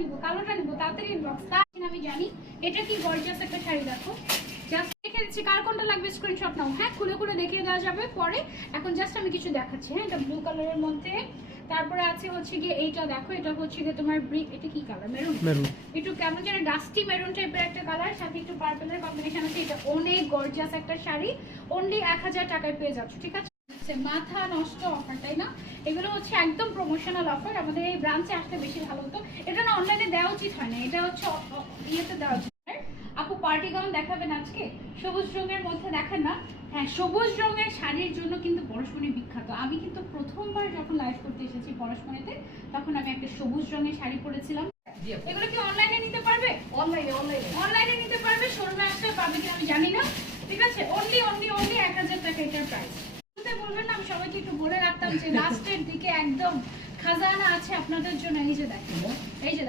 নিব, কালোটা নিব, তাড়াতাড়ি ইনবক্স। আমি জানি এটা কি গর্জিয়াস একটা শাড়ি, দেখো জাস্ট দেখে দিচ্ছি, কার কোনটা লাগবে স্ক্রিনশট নাও। হ্যাঁ, খুলে খুলে দেখিয়ে দেওয়া যাবে পরে, এখন জাস্ট আমি কিছু দেখাচ্ছি। হ্যাঁ, এটা ব্লু কালারের মধ্যে, তারপরে আছে হচ্ছে গিয়ে এইটা দেখো, এটা হচ্ছে গিয়ে তোমার ব্রিক, এটা কি কালার, মেরুন, একটু কেমন যেন ডাস্টি মেরুন টাইপের একটা কালার, সাথে একটু পার্পলের কম্বিনেশন আছে। এটা অনেক গর্জিয়াস একটা শাড়ি, অনলি 1000 টাকায় পেয়ে যাচ্ছ, ঠিক আছে? মাথা নষ্ট অফার, তাই না? এগুলো হচ্ছে একদম প্রমোশনাল অফার, আমাদের এই ব্রাঞ্চে আসলে বেশি ভালো হতো। এটা না অনলাইনে দেওয়া উচিত হয় না, এটা হচ্ছে ইয়েতে দেওয়া উচিত। আপু পার্টি গাউন দেখাবেন আজকে? সবুজ রঙের মধ্যে দেখেন না? হ্যাঁ, সবুজ রঙের শাড়ির জন্য কিন্তু পরশমণি বিখ্যাত। আমি কিন্তু প্রথমবার যখন লাইভ করতে এসেছি পরশমণিতে, তখন আমি একটা সবুজ রঙের শাড়ি পরেছিলাম। এগুলো কি অনলাইনে নিতে পারবে? অনলাইনে নিতে পারবে, শোরুমে আসলে পাবে কিনা আমি জানি না, ঠিক আছে? অনলি 1000 টাকা এটার প্রাইস। বলবেন না, আমি সবাইকে একটু বলে রাখতাম যে লাস্টের দিকে একদম খাজানা আছে আপনাদের জন্য। এই যে দেখেন, এই যে দেখেন।